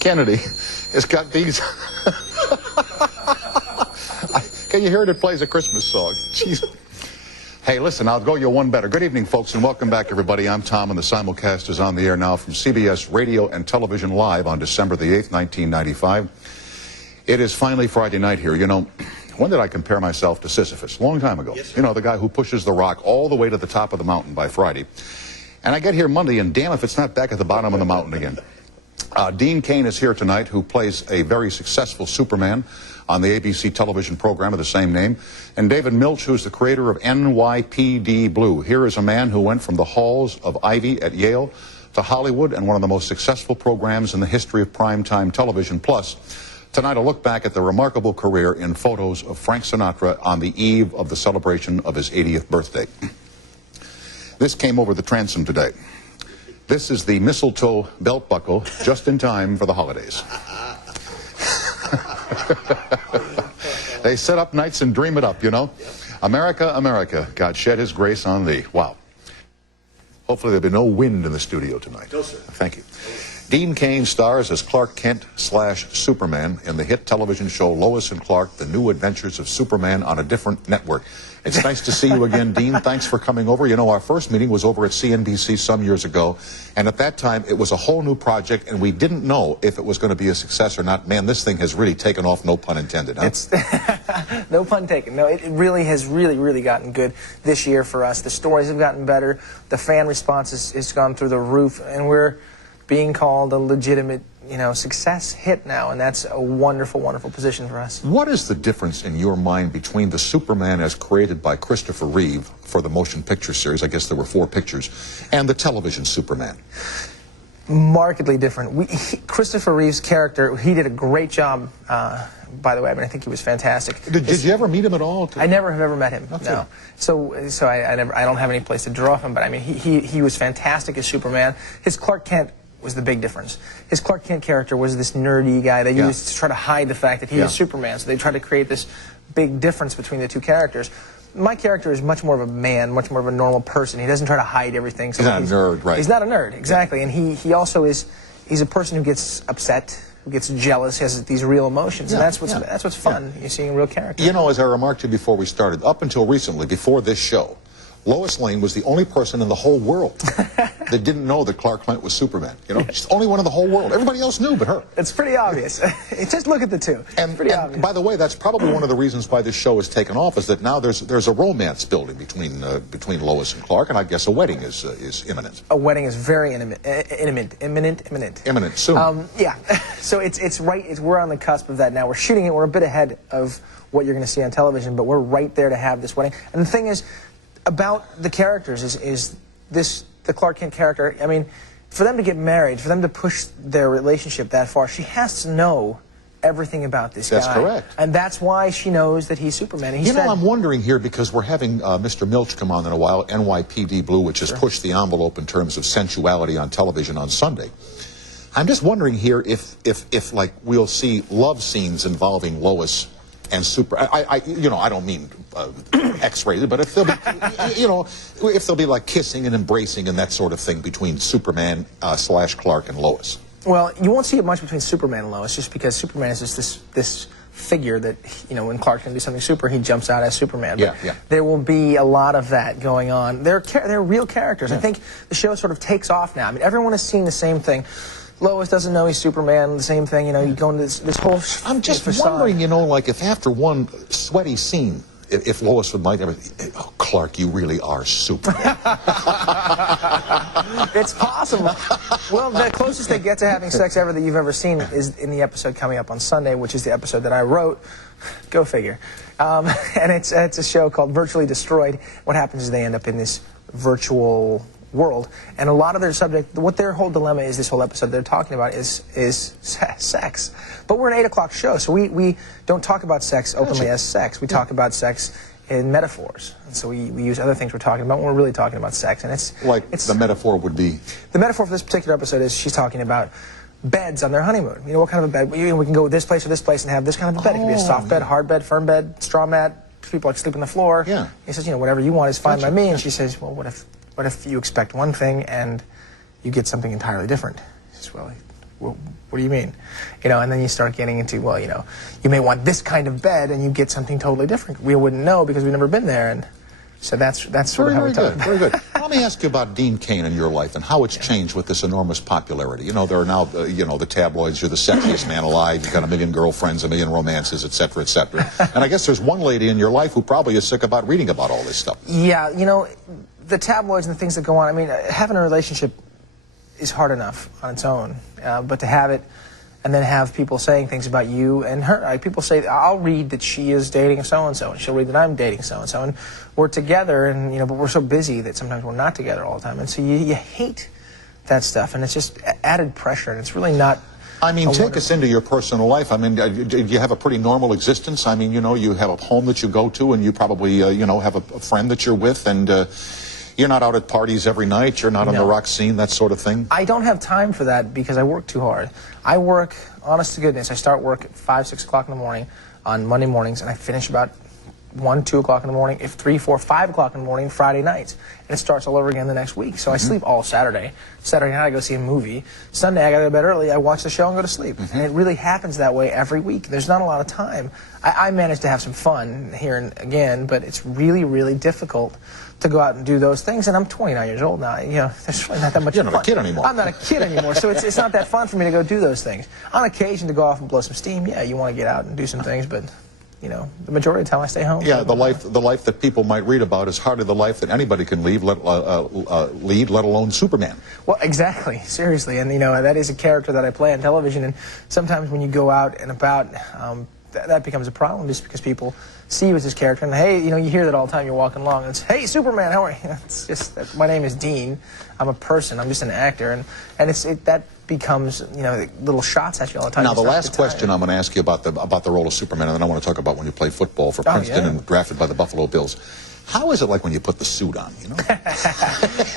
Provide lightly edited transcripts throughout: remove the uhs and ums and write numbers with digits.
Kennedy has got these. Can you hear it? It plays a Christmas song. Jeez. Hey, listen, I'll go you one better. Good evening, folks, and welcome back, everybody. I'm Tom, and the simulcast is on the air now from CBS Radio and Television Live on December the 8th, 1995. It is finally Friday night here. You know, when did I compare myself to Sisyphus? A long time ago. Yes, you know, the guy who pushes the rock all the way to the top of the mountain by Friday. And I get here Monday, and damn if it's not back at the bottom of the mountain again. Dean Cain is here tonight, who plays a very successful Superman on the ABC television program of the same name, and David Milch, who's the creator of NYPD Blue. Here is a man who went from the halls of Ivy at Yale to Hollywood and one of the most successful programs in the history of primetime television. Plus, tonight a look back at the remarkable career in photos of Frank Sinatra on the eve of the celebration of his 80th birthday. This came over the transom today. This is the mistletoe belt buckle just in time for the holidays. They sit up nights and dream it up, you know. America, America, God shed his grace on thee. Wow. Hopefully there'll be no wind in the studio tonight. No, sir. Thank you. Dean Cain stars as Clark Kent/Superman in the hit television show Lois and Clark, The New Adventures of Superman on a Different Network. It's nice to see you again, Dean. Thanks for coming over. You know, our first meeting was over at CNBC some years ago, and at that time it was a whole new project, and we didn't know if it was going to be a success or not. Man, this thing has really taken off, no pun intended, huh? It's no pun taken. No, it really has really gotten good this year for us. The stories have gotten better. The fan response has gone through the roof, and we're being called a legitimate, you know, success hit now, and that's a wonderful position for us. What is the difference in your mind between the Superman as created by Christopher Reeve for the motion picture series, I guess there were 4 pictures, and the television Superman? Markedly different. Christopher Reeve's character, he did a great job, by the way. I mean, I think he was fantastic. Did you ever meet him at all? I never have ever met him. That's no. So I don't have any place to draw him, but I mean, he was fantastic as Superman. His Clark Kent was the big difference. His Clark Kent character was this nerdy guy they used to try to hide the fact that he was Superman, so they tried to create this big difference between the two characters. My character is much more of a man, much more of a normal person. He doesn't try to hide everything. So he's not a nerd, right? He's not a nerd, exactly. And he also he's a person who gets upset, who gets jealous, has these real emotions, and that's what's fun. You're seeing a real character. You know, as I remarked to you before we started, up until recently, before this show, Lois Lane was the only person in the whole world that didn't know that Clark Kent was Superman. You know, she's the only one in the whole world. Everybody else knew but her. It's pretty obvious. Just look at the two. And by the way, that's probably one of the reasons why this show has taken off, is that now there's a romance building between Lois and Clark, and I guess a wedding is imminent. A wedding is very imminent soon. Yeah. So we're on the cusp of that now. We're shooting it. We're a bit ahead of what you're going to see on television, but we're right there to have this wedding. And the thing is, about the characters is the Clark Kent character. I mean, for them to get married, for them to push their relationship that far, she has to know everything about this guy. That's correct. And that's why she knows that he's Superman. And you know, I'm wondering here, because we're having Mr. Milch come on in a while, NYPD Blue, which has pushed the envelope in terms of sensuality on television on Sunday. I'm just wondering here if like we'll see love scenes involving Lois and you know, I don't mean X-rated, but if they'll be, you know, if they'll be like kissing and embracing and that sort of thing between Superman / Clark and Lois. Well, you won't see it much between Superman and Lois, just because Superman is just this figure that, you know, when Clark can do something super, he jumps out as Superman. But there will be a lot of that going on. They're real characters. I think the show sort of takes off now. I mean, everyone is seeing the same thing. Lois doesn't know he's Superman, the same thing, you know, you go into this whole... I'm just wondering, you know, like if after one sweaty scene, if Lois would might ever... Oh, Clark, you really are Superman. It's possible. Well, the closest they get to having sex ever that you've ever seen is in the episode coming up on Sunday, which is the episode that I wrote. Go figure. And it's a show called Virtually Destroyed. What happens is they end up in this virtual world, and a lot of their subject, what their whole dilemma is, this whole episode they're talking about is sex. But we're an 8 o'clock show, so we don't talk about sex openly as sex. We talk about sex in metaphors, and so we use other things we're talking about when we're really talking about sex. And it's the metaphor would be, the metaphor for this particular episode is she's talking about beds on their honeymoon. You know, what kind of a bed? We can go this place or this place and have this kind of a bed. It could be a soft bed, hard bed, firm bed, straw mat. People like sleep on the floor. Yeah. He says, you know, whatever you want is fine by me. And she says, well, what if you expect one thing and you get something entirely different? He says, well, what do you mean? You know, and then you start getting into, well, you know, you may want this kind of bed, and you get something totally different. We wouldn't know because we've never been there, and so that's sort of how we talk. Very good. Let me ask you about Dean Cain in your life and how it's changed with this enormous popularity. You know, there are now, you know, the tabloids, you're the sexiest man alive, you've got 1 million girlfriends, 1 million romances, et cetera, et cetera. And I guess there's one lady in your life who probably is sick about reading about all this stuff. Yeah, you know, the tabloids and the things that go on, I mean, having a relationship is hard enough on its own, but to have it and then have people saying things about you and her. Like people say, I'll read that she is dating so-and-so, and she'll read that I'm dating so-and-so, and we're together, and, you know, but we're so busy that sometimes we're not together all the time, and so you hate that stuff, and it's just added pressure, and it's really not. I mean, take us into your personal life. I mean, do you have a pretty normal existence? I mean, you know, you have a home that you go to, and you probably, you know, have a friend that you're with, and you're not out at parties every night, you're not on the rock scene, that sort of thing? I don't have time for that because I work too hard. I work, honest to goodness, I start work at 5, 6 o'clock in the morning on Monday mornings, and I finish about 1, 2 o'clock in the morning, if 3, 4, 5 o'clock in the morning Friday nights. And it starts all over again the next week. So I sleep all Saturday. Saturday night I go see a movie. Sunday I gotta go to bed early, I watch the show and go to sleep. And it really happens that way every week. There's not a lot of time. I manage to have some fun here and again, but it's really, really difficult to go out and do those things, and I'm 29 years old now. You know, there's really not that much fun. You're not a kid anymore. I'm not a kid anymore, so it's not that fun for me to go do those things. On occasion, to go off and blow some steam, yeah, you want to get out and do some things, but, you know, the majority of the time I stay home. Yeah, the life that people might read about is hardly the life that anybody can lead, let alone Superman. Well, exactly, seriously, and, you know, that is a character that I play on television, and sometimes when you go out and about, that becomes a problem just because people see you as this character, and hey, you know, you hear that all the time. You're walking along, and it's, hey, Superman, how are you? It's just that my name is Dean. I'm a person. I'm just an actor, and that becomes, you know, little shots at you all the time. Now, the last question I'm going to ask you about the role of Superman, and then I want to talk about when you play football for Princeton and drafted by the Buffalo Bills. How is it like when you put the suit on? You know,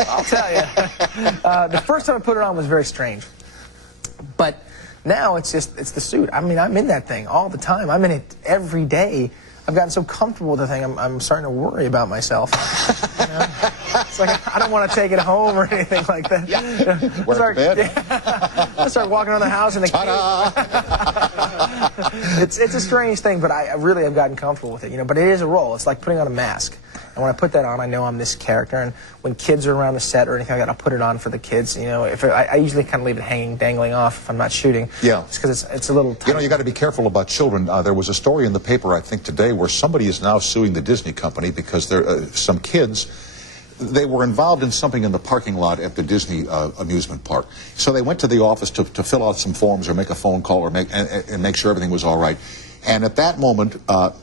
I'll tell you. The first time I put it on was very strange, but now it's the suit. I mean, I'm in that thing all the time. I'm in it every day. I've gotten so comfortable with the thing, I'm starting to worry about myself. You know? It's like, I don't want to take it home or anything like that. Yeah. Wear it to bed. I start walking around the house and it's a strange thing, but I really have gotten comfortable with it. You know, but it is a role. It's like putting on a mask. And when I put that on, I know I'm this character. And when kids are around the set or anything like that, I'll put it on for the kids. You know, if I usually kind of leave it hanging, dangling off if I'm not shooting. Yeah. Just because it's a little. You know, you got to be careful about children. There was a story in the paper, I think, today, where somebody is now suing the Disney company because there some kids. They were involved in something in the parking lot at the Disney amusement park. So they went to the office to fill out some forms or make a phone call or make sure everything was all right. And at that moment,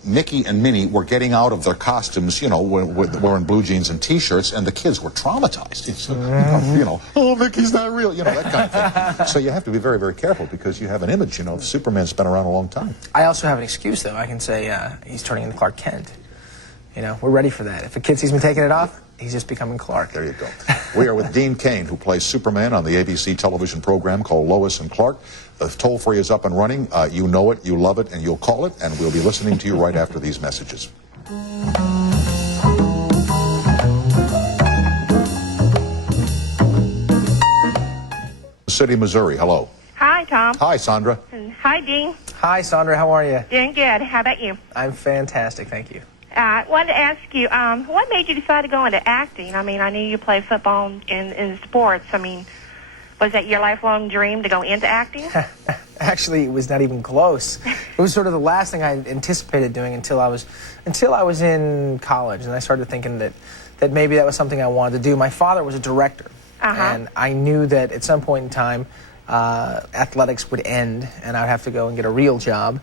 Mickey and Minnie were getting out of their costumes, you know, wearing blue jeans and T-shirts, and the kids were traumatized. It's, you know, oh, Mickey's not real, you know, that kind of thing. So you have to be very, very careful because you have an image, you know, Superman's been around a long time. I also have an excuse, though. I can say he's turning into Clark Kent. You know, we're ready for that. If a kid sees me taking it off, he's just becoming Clark. There you go. We are with Dean Cain, who plays Superman on the ABC television program called Lois and Clark. The toll-free is up and running. You know it, you love it, and you'll call it, and we'll be listening to you right after these messages. City, Missouri. Hello. Hi, Tom. Hi, Sandra. And hi, Dean. Hi, Sandra. How are you? Doing good. How about you? I'm fantastic. Thank you. I wanted to ask you, what made you decide to go into acting? I mean, I knew you played football in sports. I mean, was that your lifelong dream to go into acting? Actually, it was not even close. It was sort of the last thing I anticipated doing until I was in college, and I started thinking that maybe that was something I wanted to do. My father was a director, and I knew that at some point in time, athletics would end, and I'd have to go and get a real job.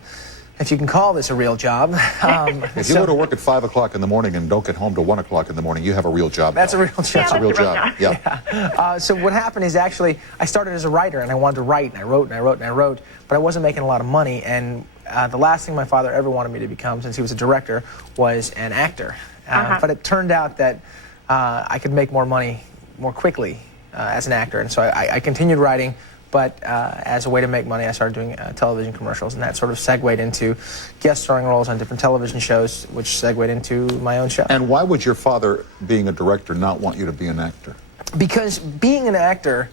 If you can call this a real job. If you go to work at 5 o'clock in the morning and don't get home till 1 o'clock in the morning, you have a real job. That's a real job. Yeah, That's a real job. Yeah. So what happened is actually I started as a writer, and I wanted to write, and I wrote, and I wrote, and I wrote, but I wasn't making a lot of money, and the last thing my father ever wanted me to become, since he was a director, was an actor. But it turned out that I could make more money more quickly as an actor, and so I continued writing. But as a way to make money, I started doing television commercials, and that sort of segued into guest starring roles on different television shows, which segued into my own show. And why would your father, being a director, not want you to be an actor? Because being an actor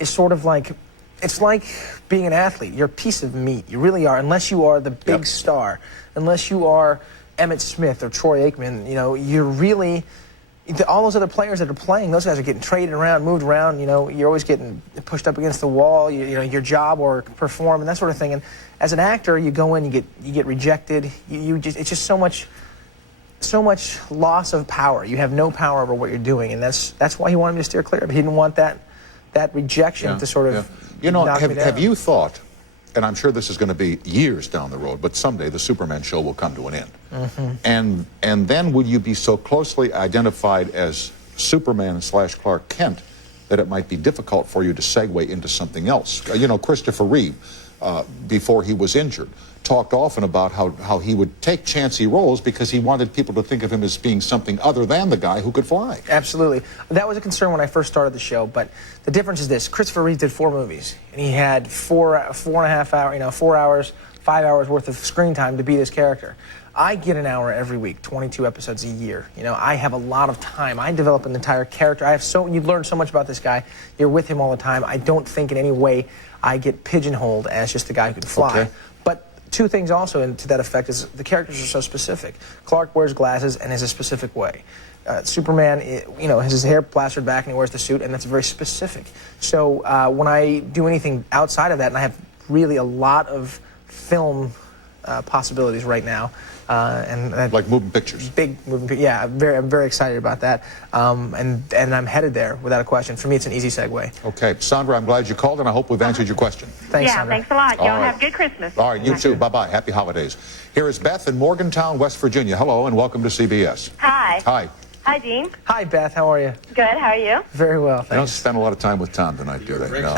is sort of like it's like being an athlete. You're a piece of meat. You really are, unless you are the big star, unless you are Emmitt Smith or Troy Aikman. You know, you're really all those other players that are playing. Those guys are getting traded around, moved around. You know, you're always getting pushed up against the wall. You know, your job or perform and that sort of thing. And as an actor, you go in, you get rejected. It's just so much loss of power. You have no power over what you're doing, and that's why he wanted me to steer clear of it. He didn't want that rejection to sort of You know, knock me down. have you thought, and I'm sure this is going to be years down the road, but someday the Superman show will come to an end. And then would you be so closely identified as Superman / Clark Kent that it might be difficult for you to segue into something else? You know, Christopher Reeve, before he was injured, talked often about how he would take chancy roles because he wanted people to think of him as being something other than the guy who could fly. Absolutely. That was a concern when I first started the show, but the difference is this. Christopher Reeve did 4 movies, and he had 4.5 hours, you know, 4 hours, 5 hours worth of screen time to be this character. I get an hour every week, 22 episodes a year. You know, I have a lot of time. I develop an entire character. You learn so much about this guy. You're with him all the time. I don't think in any way I get pigeonholed as just the guy who can fly. Okay. But 2 things also to that effect is the characters are so specific. Clark wears glasses and is a specific way. Superman, you know, has his hair plastered back and he wears the suit, and that's very specific. So when I do anything outside of that, and I have really a lot of film possibilities right now, and like moving pictures. Big moving, yeah. I'm very excited about that, and I'm headed there without a question. For me, it's an easy segue. Okay, Sandra, I'm glad you called, and I hope we've answered your question. Thanks, Yeah, Sandra. thanks a lot. Y'all All right. have a good Christmas. All right, you too. Bye-bye. Happy holidays. Here is Beth in Morgantown, West Virginia. Hello, and welcome to CBS. Hi. Hi. Hi, Dean. Hi, Beth. How are you? Good. How are you? Very well, I don't thanks. spend a lot of time with Tom tonight, do they? No.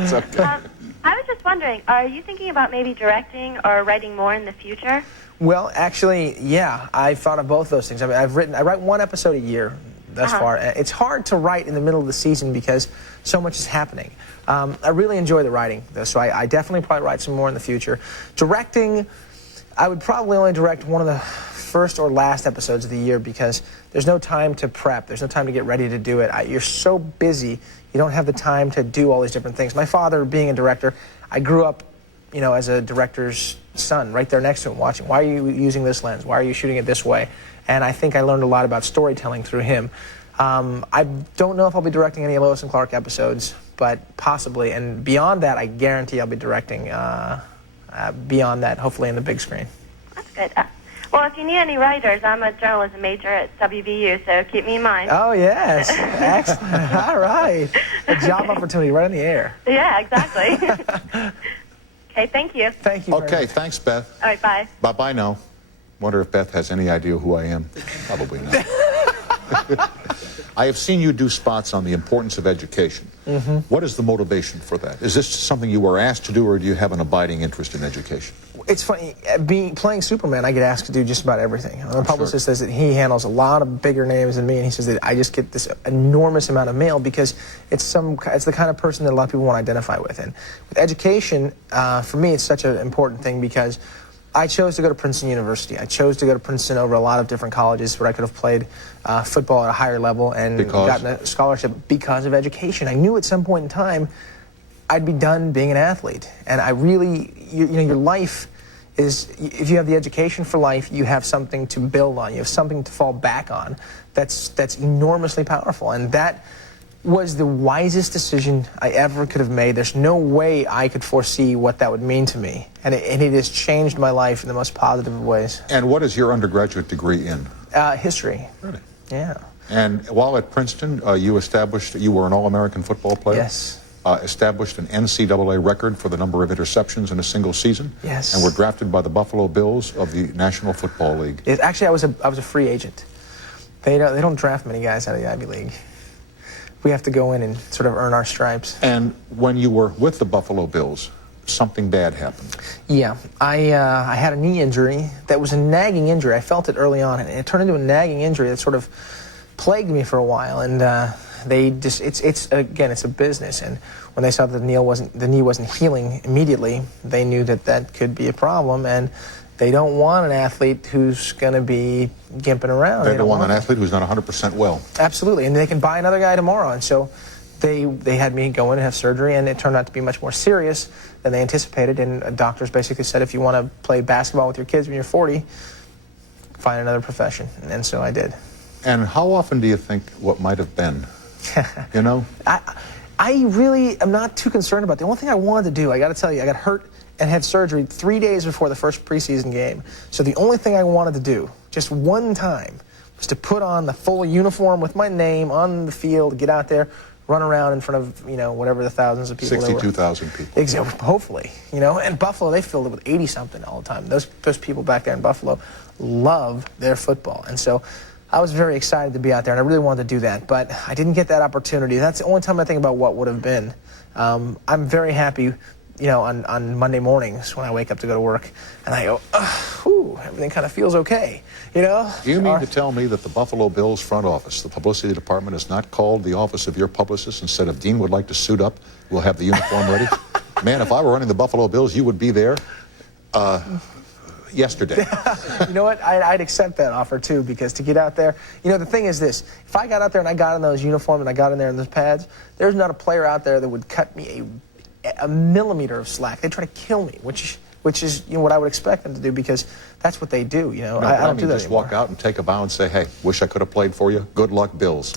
It's okay. I was just wondering, are you thinking about maybe directing or writing more in the future? Well, actually, yeah. I've thought of both those things. I mean, I write 1 episode a year thus far. It's hard to write in the middle of the season because so much is happening. I really enjoy the writing, though, so I definitely probably write some more in the future. Directing, I would probably only direct one of the first or last episodes of the year because there's no time to prep. There's no time to get ready to do it. You're so busy, you don't have the time to do all these different things. My father, being a director, I grew up, you know, as a director's son, right there next to him, watching. Why are you using this lens? Why are you shooting it this way? And I think I learned a lot about storytelling through him. I don't know if I'll be directing any Lois and Clark episodes, but possibly. And beyond that, I guarantee I'll be directing beyond that, hopefully in the big screen. That's good. Well, if you need any writers, I'm a journalism major at WVU, so keep me in mind. Oh, yes. Excellent. All right. A job opportunity right in the air. Yeah, exactly. Okay, thank you. Thank you. Okay, thanks, Beth. All right, bye. Bye-bye now. Wonder if Beth has any idea who I am. Probably not. I have seen you do spots on the importance of education. What is the motivation for that? Is this something you were asked to do, or do you have an abiding interest in education? It's funny, playing Superman, I get asked to do just about everything. The publicist says that he handles a lot of bigger names than me, and he says that I just get this enormous amount of mail because it's the kind of person that a lot of people want to identify with. And with education, for me, it's such an important thing because I chose to go to Princeton University. I chose to go to Princeton over a lot of different colleges where I could have played football at a higher level and gotten a scholarship because of education. I knew at some point in time I'd be done being an athlete. And I really, you know, your life is, if you have the education for life, you have something to build on. You have something to fall back on that's enormously powerful. And that was the wisest decision I ever could have made. There's no way I could foresee what that would mean to me. And it has changed my life in the most positive of ways. And what is your undergraduate degree in? History. Really? Yeah. And while at Princeton, you were an All-American football player? Yes. Established an NCAA record for the number of interceptions in a single season. Yes. And were drafted by the Buffalo Bills of the National Football League. Actually, I was a free agent. They don't draft many guys out of the Ivy League. We have to go in and sort of earn our stripes. And when you were with the Buffalo Bills, something bad happened. Yeah, I had a knee injury that was a nagging injury. I felt it early on, and it turned into a nagging injury that sort of plagued me for a while. And it's a business. And when they saw that the knee wasn't healing immediately, they knew that could be a problem. And they don't want an athlete who's going to be gimping around. They don't want an athlete who's not 100% well. Absolutely, and they can buy another guy tomorrow. And so they had me go in and have surgery, and it turned out to be much more serious than they anticipated. And doctors basically said, if you want to play basketball with your kids when you're 40, find another profession. And so I did. And how often do you think what might have been? You know? I really am not too concerned about it. The only thing I wanted to do, I got to tell you, I got hurt and had surgery 3 days before the first preseason game. So the only thing I wanted to do, just one time, was to put on the full uniform with my name on the field, get out there, run around in front of, you know, whatever the thousands of people 62,000 people. Exactly, hopefully, you know. And Buffalo, they filled it with 80-something all the time. Those people back there in Buffalo love their football. And so I was very excited to be out there, and I really wanted to do that. But I didn't get that opportunity. That's the only time I think about what would have been. I'm very happy, you know, on Monday mornings when I wake up to go to work, and I go, whew, everything kind of feels okay, you know? Do you mean to tell me that the Buffalo Bills front office, the publicity department, has not called the office of your publicist and said, if Dean would like to suit up, we'll have the uniform ready? Man, if I were running the Buffalo Bills, you would be there yesterday. You know what? I'd accept that offer, too, because to get out there, you know, the thing is this. If I got out there and I got in those uniforms and I got in there in those pads, there's not a player out there that would cut me a millimeter of slack. They'd try to kill me, which is, you know, what I would expect them to do, because that's what they do, you know. No, I don't do that just anymore. walk out and take a bow and say, hey, wish I could have played for you. Good luck, Bills.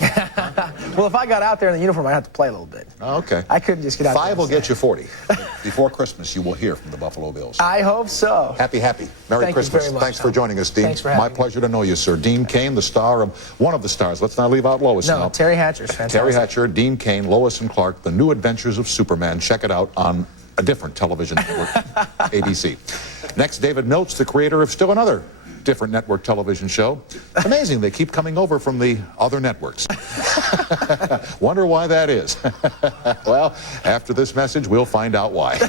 Well, if I got out there in the uniform, I'd have to play a little bit. Oh, okay. I couldn't just get out there. 5 will get you 40. Before Christmas, you will hear from the Buffalo Bills. I hope so. Happy. Merry Thank Christmas. you very much, Thanks for Tom. joining us, Dean. Thanks for having My me. pleasure to know you, sir. Dean Cain, the star of one of the stars. Let's not leave out Lois now. No, Terry Hatcher's fantastic. Terry Hatcher, Dean Cain, Lois and Clark, The New Adventures of Superman. Check it out on a different television network, ABC. Next, David Notes, the creator of still another different network television show. It's amazing they keep coming over from the other networks. Wonder why that is. Well, after this message, we'll find out why.